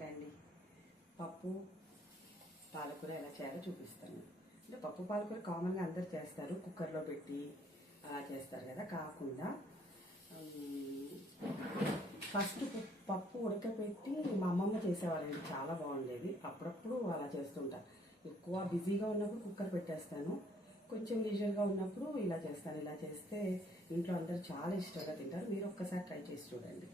రండి పప్పు పాలకూర ఎలా చేయాలో చూపిస్తాను. అంటే పప్పు పాలకూర కామన్గా అందరు చేస్తారు. కుక్కర్లో పెట్టి అలా చేస్తారు కదా. కాకుండా ఫస్ట్ పప్పు ఉడకపెట్టి మా అమ్మమ్మ చేసేవాళ్ళండి. చాలా బాగుండేది. అప్పుడప్పుడు అలా చేస్తుంటా ఎక్కువ బిజీగా ఉన్నప్పుడు కుక్కర్ పెట్టేస్తాను. కొంచెం లీజర్గా ఉన్నప్పుడు ఇలా చేస్తాను. ఇలా చేస్తే ఇంట్లో అందరు చాలా ఇష్టంగా తింటారు. మీరు ఒక్కసారి ట్రై చేసి చూడండి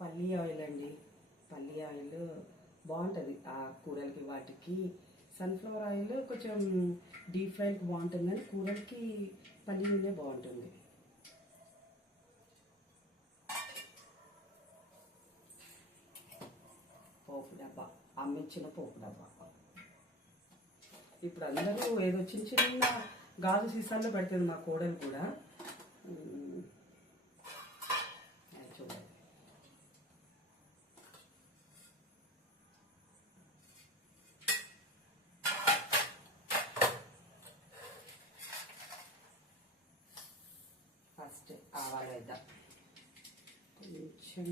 పల్లి ఆయిల్ అండి పల్లి ఆయిల్ బాగుంటుంది. ఆ కూరలకి వాటికి. సన్ఫ్లవర్ ఆయిల్ కొంచెం డీప్ ఫ్రైకి బాగుంటుంది కానీ కూరలకి పల్లి నూనె బాగుంటుంది. పోపు డబ్బా. అమ్మిచ్చిన పోపు డబ్బా. ఇప్పుడు అందరూ ఏదో చిన్న చిన్న గాజు సీసాల్లో పెడుతుంది మా కోడలు కూడా ఉమ్, అది చూడండి ఫస్ట్ ఆవాలు వేద్దాం కొంచెం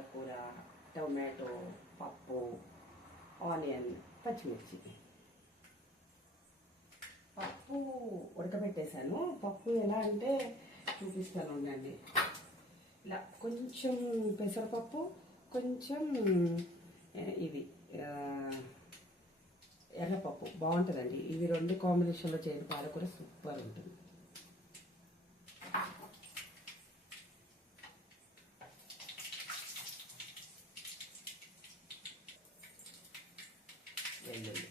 పాలకూర టొమాటో పప్పు ఆనియన్ పచ్చిమిర్చి. పప్పు ఉడకబెట్టేశాను. పప్పు ఎలా అంటే చూపిస్తాను ఉండండి. ఇలా కొంచెం పెసరపప్పు కొంచెం ఇది ఎర్రపప్పు. బాగుంటుందండి. ఇవి రెండు కాంబినేషన్లో చేయని పాలకూర సూపర్ ఉంటుంది. వెల్లుల్లి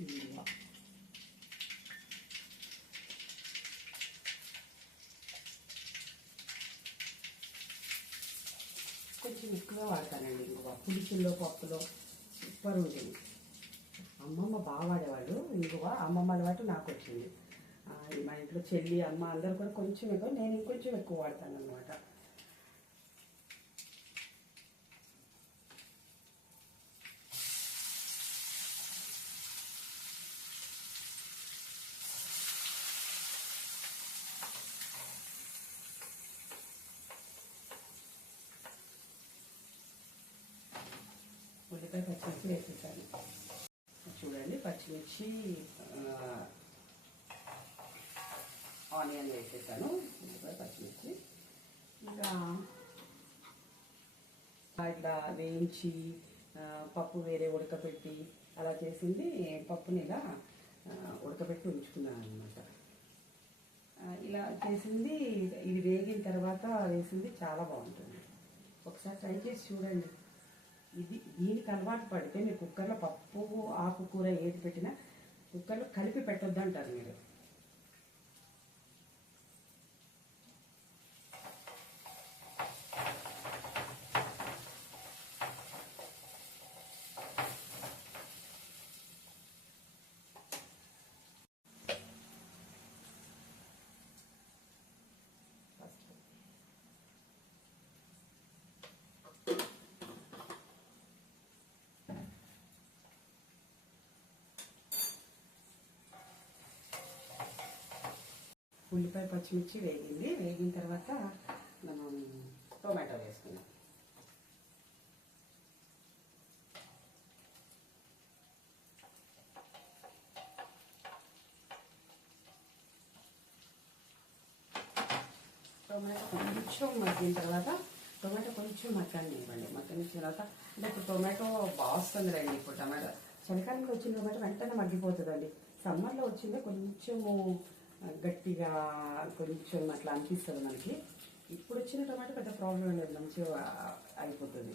ఇంగువ కొంచెం ఎక్కువ వాడతానండి ఇంగువ పులుసుల్లో పప్పులో సూపర్ ఉంటుంది అమ్మమ్మ బాగా వాడేవాళ్ళు. ఇదిగో అమ్మమ్మ అలవాటు నాకు వచ్చింది. మా ఇంట్లో చెల్లి అమ్మ అందరు కూడా కొంచెం ఎక్కువ నేను ఇంకొంచెం ఎక్కువ వాడతాను అనమాట ఉల్లిపాయ పచ్చిమిర్చి వేసేసాను చూడండి వచ్చి ఆనియన్ వేసేసాను. ఉల్లిపాయ పచ్చిమిర్చి. ఇంకా ఇట్లా వేయించి పప్పు వేరే ఉడకపెట్టి అలా చేసింది. పప్పుని ఇలా ఉడకబెట్టి ఉంచుకున్నాను అనమాట ఇలా చేసింది ఇది వేగిన తర్వాత వేసింది చాలా బాగుంటుంది. ఒకసారి ట్రై చేసి చూడండి. ఇది దీనికి అలవాటు పడితే మీరు కుక్కర్లో పప్పు ఆకుకూర ఏది పెట్టినా కుక్కర్లో కలిపి పెట్టొద్దు అంటారు మీరు. ఉల్లిపాయ పచ్చిమిర్చి వేగింది. వేగిన తర్వాత మనం టొమాటో వేసుకున్నాం టొమాటో కొంచెం మగ్గిన తర్వాత టొమాటో కొంచెం మక్కాని ఇవ్వండి. మక్కని తర్వాత అంటే ఇప్పుడు టొమాటో బాగా వస్తుంది రండి. ఇప్పుడు టమాటో చలికాలంలో వచ్చిన టొమాటో వెంటనే మగ్గిపోతుందండి. సమ్మర్లో వచ్చిందే కొంచెము గట్టిగా కొంచెం అట్లా అనిపిస్తుంది మనకి. ఇప్పుడు వచ్చిన టమాటో పెద్ద ప్రాబ్లం లేదు మంచిగా అయిపోతుంది.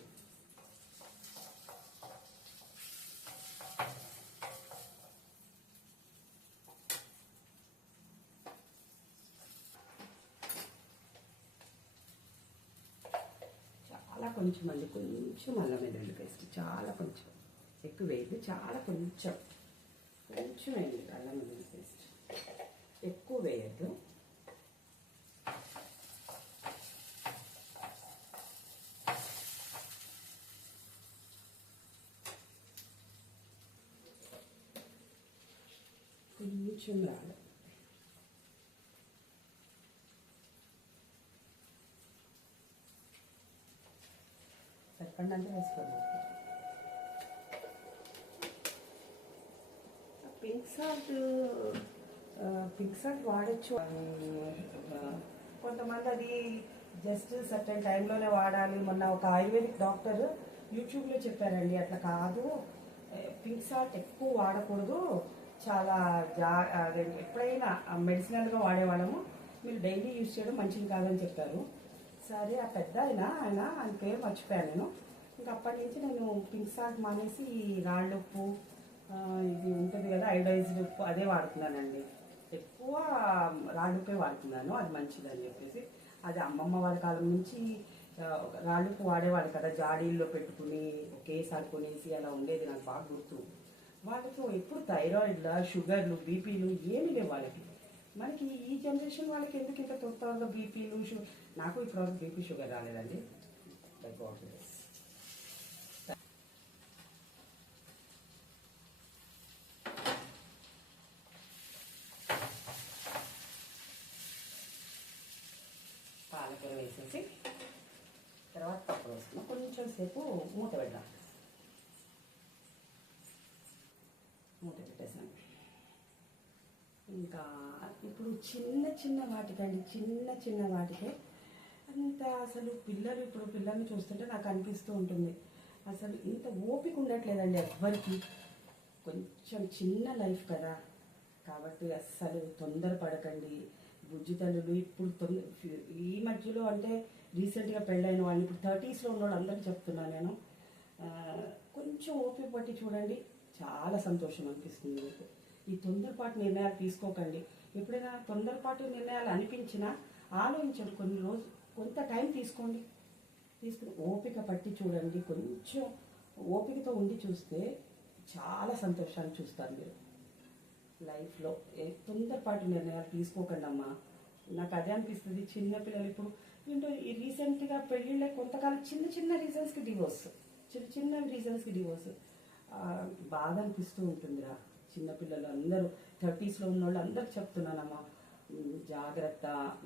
చాలా కొంచెం అండి కొంచెం అల్లం వెల్లుల్లి పేస్ట్ చాలా కొంచెం. ఎక్కువ వేయదు చాలా కొంచెం. కొంచెం వేయండి అల్లం వెల్లుల్లి పేస్ట్. ఎక్కువ వేయద్దు. కొంచెం రాదు. చెప్పండి అంటే వేసుకోండి. పింక్ సాల్ట్ పింక్ వాడచ్చు. కొంతమంది అది జస్ట్ సర్టన్ టైంలోనే వాడాలి. మొన్న ఒక ఆయుర్వేదిక్ డాక్టర్ యూట్యూబ్లో చెప్పారండి అట్లా కాదు. పింక్ సాల్ట్ ఎక్కువ వాడకూడదు. చాలా జా అదే ఎప్పుడైనా మెడిసినల్గా వాడేవాళ్ళము. మీరు డైలీ యూజ్ చేయడం మంచిది కాదని చెప్పారు. సరే ఆ పెద్ద ఆయన ఆయన ఆయన పేరు మర్చిపోయాను నేను. ఇంకా అప్పటి నుంచి నేను పింక్ సాల్ట్ మానేసి ఈ రాళ్ళు ఉప్పు ఇది ఉంటుంది కదా ఐడైజ్డ్ ఉప్పు అదే వాడుతున్నానండి. ఎక్కువ రాళ్ళు వాడుతున్నాను. అది మంచిదని చెప్పేసి. అది అమ్మమ్మ వాళ్ళ కాలం నుంచి ఆ, వాడేవాళ్ళు వాడేవాడు కదా. జాడీల్లో పెట్టుకుని ఒకేసారి కొనేసి అలా ఉండేది నాకు బాగా గుర్తు. వాళ్ళకి ఎప్పుడు థైరాయిడ్ల షుగర్లు బీపీలు ఏమీ లేవు వాళ్ళకి. మనకి ఈ జనరేషన్ వాళ్ళకి ఎందుకు ఇంత తొందరగా బీపీలు షు నాకు ఇప్పుడు బీపీ షుగర్ రాలేదండి. By వేసేసి తర్వాత పప్పు వేసుకున్నాం. కొంచెం సేపు మూత పెడదాం మూత పెట్టేసాను. ఇంకా ఇప్పుడు చిన్న చిన్న వాటికండి చిన్న చిన్న వాటికే అంత అసలు పిల్లలు ఇప్పుడు పిల్లల్ని చూస్తుంటే నాకు అనిపిస్తూ ఉంటుంది. అసలు ఇంత ఓపిక ఉండట్లేదండి ఎవ్వరికి. కొంచెం చిన్న లైఫ్ కదా. కాబట్టి అస్సలు తొందరపడకండి. బుజ్జితండ్రులు ఇప్పుడు తొందర ఈ మధ్యలో అంటే రీసెంట్గా పెళ్ళైన వాళ్ళు ఇప్పుడు థర్టీస్లో ఉన్న వాళ్ళు అందరికీ చెప్తున్నాను నేను. కొంచెం ఓపిక పట్టి చూడండి. చాలా సంతోషం అనిపిస్తుంది మీకు ఈ తొందరపాటు నిర్ణయాలు తీసుకోకండి. ఎప్పుడైనా తొందరపాటు నిర్ణయాలు అనిపించినా ఆలోచించండి. కొన్ని రోజు కొంత టైం తీసుకోండి. తీసుకుని ఓపిక పట్టి చూడండి. కొంచెం ఓపికతో ఉండి చూస్తే చాలా సంతోషాన్ని చూస్తారు మీరు. లైఫ్లో ఏ తొందరపాటు నిర్ణయాలు తీసుకోకండి అమ్మా నాకు అదే అనిపిస్తుంది చిన్నపిల్లలు ఇప్పుడు ఏంటో ఈ రీసెంట్గా పెళ్ళిళ్ళ కొంతకాలం చిన్న చిన్న రీజన్స్కి డివోర్స్ చిన్న చిన్న రీజన్స్కి డివోర్స్. బాధ అనిపిస్తూ ఉంటుందిరా. చిన్నపిల్లలు అందరూ థర్టీస్లో ఉన్న వాళ్ళు అందరికి చెప్తున్నానమ్మా. జాగ్రత్త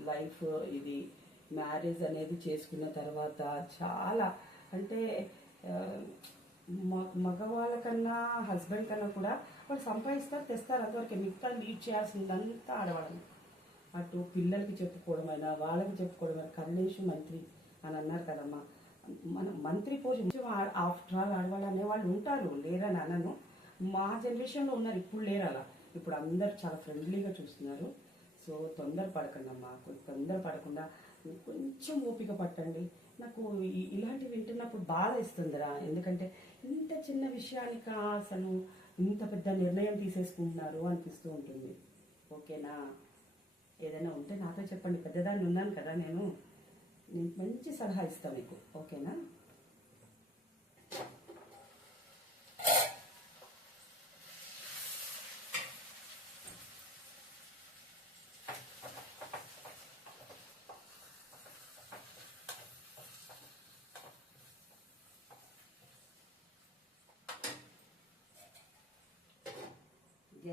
లైఫ్ ఇది మ్యారేజ్ అనేది చేసుకున్న తర్వాత చాలా అంటే మగవాళ్ళ కన్నా హస్బెండ్ కన్నా కూడా వాళ్ళు సంపాదిస్తారు తెస్తారు. అంతవరకు మిగతా లీడ్ చేయాల్సిందంతా ఆడవాళ్ళని అటు పిల్లలకి చెప్పుకోవడమైనా వాళ్ళకి చెప్పుకోవడమైనా కరుణేష్ మంత్రి అని అన్నారు కదమ్మా. మన మంత్రి పోస్ట్ ఆఫ్టర్ ఆల్ ఆడవాళ్ళు అనేవాళ్ళు ఉంటారు. లేరని అనను మా జనరేషన్లో ఉన్నారు ఇప్పుడు లేరు అలా. ఇప్పుడు అందరు చాలా ఫ్రెండ్లీగా చూస్తున్నారు. సో తొందర పడకండి అమ్మా కొంచెం తొందర పడకుండా కొంచెం ఓపిక పట్టండి. నాకు ఇలాంటివి వింటున్నప్పుడు బాధ ఇస్తుందిరా ఎందుకంటే ఇంత చిన్న విషయానికి అసలు ఇంత పెద్ద నిర్ణయం తీసేసుకుంటున్నారు అనిపిస్తూ ఉంటుంది. ఓకేనా? ఏదైనా ఉంటే నాతో చెప్పండి. పెద్దదాన్ని ఉన్నాను కదా నేను. నేను మంచి సలహా ఇస్తాను మీకు. ఓకేనా?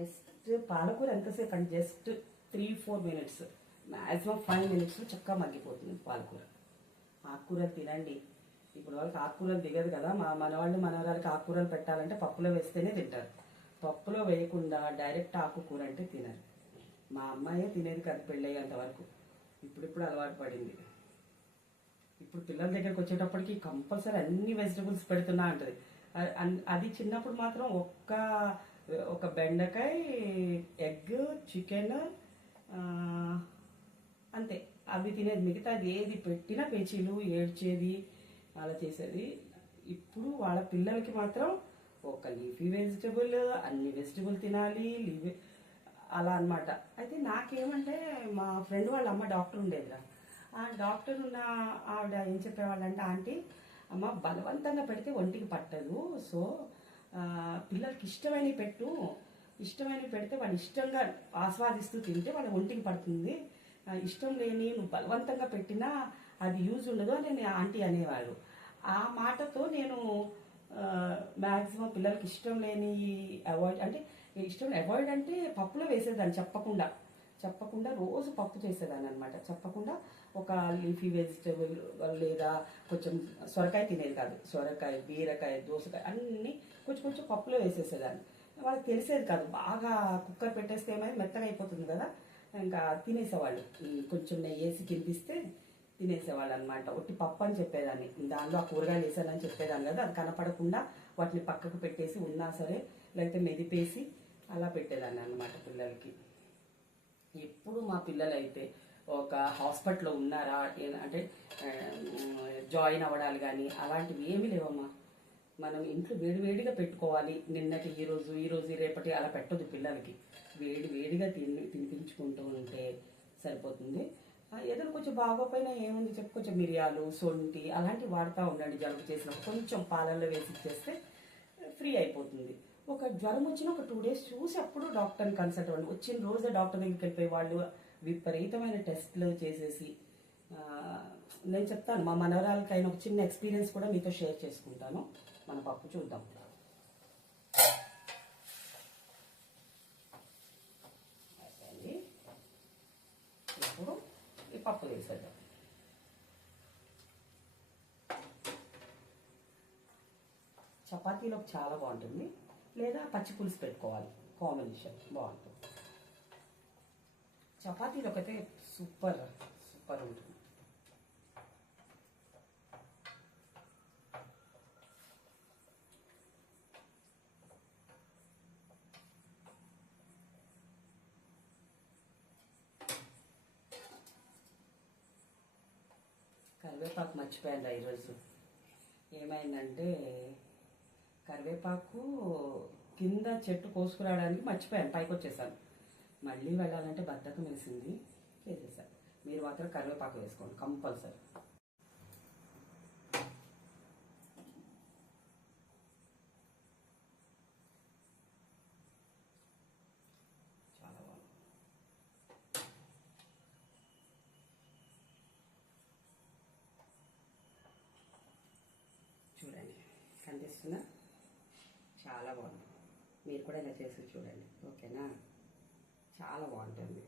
జస్ట్ పాలకూర ఎంతసేపు అంటే just three four minutes. Maximum five మినిట్స్లో చక్కగా మగ్గిపోతుంది పాలకూర. ఆకుకూరలు తినండి. ఇప్పుడు వాళ్ళకి ఆకుకూరలు దిగదు కదా. మా మనవాళ్ళు మనవరాలకి ఆకుకూరలు పెట్టాలంటే పప్పులో వేస్తేనే తింటారు. పప్పులో వేయకుండా డైరెక్ట్ ఆకుకూర అంటే తినరు. మా అమ్మాయే తినేది కాదు పెళ్ళయ్యేంత వరకు. ఇప్పుడిప్పుడు అలవాటు పడింది. ఇప్పుడు పిల్లల దగ్గరికి వచ్చేటప్పటికి కంపల్సరీ అన్ని వెజిటబుల్స్ పెడుతున్నా అంటది. అన్- అది చిన్నప్పుడు మాత్రం ఒక్క ఒక బెండకాయ ఎగ్ చికెన్ అంతే. అవి తినేది మిగతా అది ఏది పెట్టినా పెంచిలు ఏడ్చేది అలా చేసేది. ఇప్పుడు వాళ్ళ పిల్లలకి మాత్రం ఒక లీఫీ వెజిటబుల్ అన్ని వెజిటబుల్ తినాలి లీవ్ అలా అన్నమాట. అయితే నాకేమంటే మా ఫ్రెండ్ వాళ్ళ అమ్మ డాక్టర్ ఉండేదిరా. ఆ డాక్టర్ ఉన్న ఆవిడ ఏం చెప్పేవాళ్ళంటే ఆంటీ అమ్మ బలవంతంగా పెడితే ఒంటికి పట్టదు. సో పిల్లలకి ఇష్టమైనవి పెట్టు. ఇష్టమైనవి పెడితే వాళ్ళు ఇష్టంగా ఆస్వాదిస్తూ తింటే వాళ్ళ ఒంటికి పడుతుంది. ఇష్టం లేని నువ్వు బలవంతంగా పెట్టినా అది యూజ్ ఉండదు అని నేను ఆంటీ అనేవారు ఆ మాటతో నేను మ్యాక్సిమం పిల్లలకి ఇష్టం లేని అవాయిడ్ అంటే ఇష్టం అవాయిడ్ అంటే పప్పులో వేసేదాన్ని చెప్పకుండా. చెప్పకుండా రోజు పప్పు చేసేదాన్ని అనమాట చెప్పకుండా ఒక లీఫీ వెజిటేబుల్ లేదా కొంచెం సొరకాయ తినేది కాదు. సొరకాయ బీరకాయ దోసకాయ అన్నీ కొంచెం కొంచెం పప్పులో వేసేసేదాన్ని. వాళ్ళకి తెలిసేది కాదు. బాగా కుక్కర్ పెట్టేస్తే ఏమైంది మెత్తగా అయిపోతుంది కదా. ఇంకా తినేసేవాళ్ళు. కొంచెం నెయ్యి వేసి తినిపిస్తే తినేసేవాళ్ళు అనమాట ఒట్టి పప్పు అని చెప్పేదాన్ని. దానిలో ఆ కూరగాయలు వేసానని చెప్పేదాన్ని కదా. అది కనపడకుండా వాటిని పక్కకు పెట్టేసి ఉన్నా సరే లేకపోతే మెదిపేసి అలా పెట్టేదాన్ని అన్నమాట పిల్లలకి. ఎప్పుడు మా పిల్లలైతే ఒక హాస్పిటల్లో ఉన్నారా అంటే జాయిన్ అవ్వడాలు కానీ అలాంటివి ఏమీ లేవమ్మా. మనం ఇంట్లో వేడివేడిగా పెట్టుకోవాలి. నిన్నటి ఈరోజు ఈరోజు రేపటి అలా పెట్టదు పిల్లలకి. వేడి వేడిగా తిని తినిపించుకుంటూ ఉంటే సరిపోతుంది. ఏదైనా కొంచెం బాగోపోయినా ఏముంది చెప్పు. కొంచెం మిరియాలు సొంటి అలాంటివి వాడుతూ ఉండండి. జలుబు చేసినప్పుడు కొంచెం పాలల్లో వేసి ఇచ్చేస్తే ఫ్రీ అయిపోతుంది. ఒక జ్వరం వచ్చిన ఒక టూ డేస్ చూసి అప్పుడు డాక్టర్ని కన్సల్ట్ అవ్వండి. వచ్చిన రోజే డాక్టర్ దగ్గరికి వెళ్ళిపోయి వాళ్ళు విపరీతమైన టెస్ట్లు చేసేసి నేను చెప్తాను మా మనవరాలకైనా ఒక చిన్న ఎక్స్పీరియన్స్ కూడా మీతో షేర్ చేసుకుంటాను. మన పప్పు చూద్దాం. ఇప్పుడు ఈ పప్పు వేసేద్దాం చపాతీలోకి చాలా బాగుంటుంది. లేదా పచ్చి పులుసు పెట్టుకోవాలి. కాంబినేషన్ బాగుంటుంది. చపాతీలు అయితే సూపర్ సూపర్ ఉంటుంది. కరివేపాకు మర్చిపోయాను ఈరోజు. ఏమైందంటే కరివేపాకు కింద చెట్టు కోసుకురావడానికి మర్చిపోయాను పైకి వచ్చేసాను. మళ్ళీ వెళ్ళాలంటే బద్దకం వేసింది చేసేసాను మీరు మాత్రం కరివేపాకు వేసుకోండి కంపల్సరీ. చాలా బాగుంది. చూడండి కనిపిస్తుందా? చాలా బాగుంది. మీరు కూడా ఇలా చేసి చూడండి. ఓకేనా? చాలా బాగుంటుంది.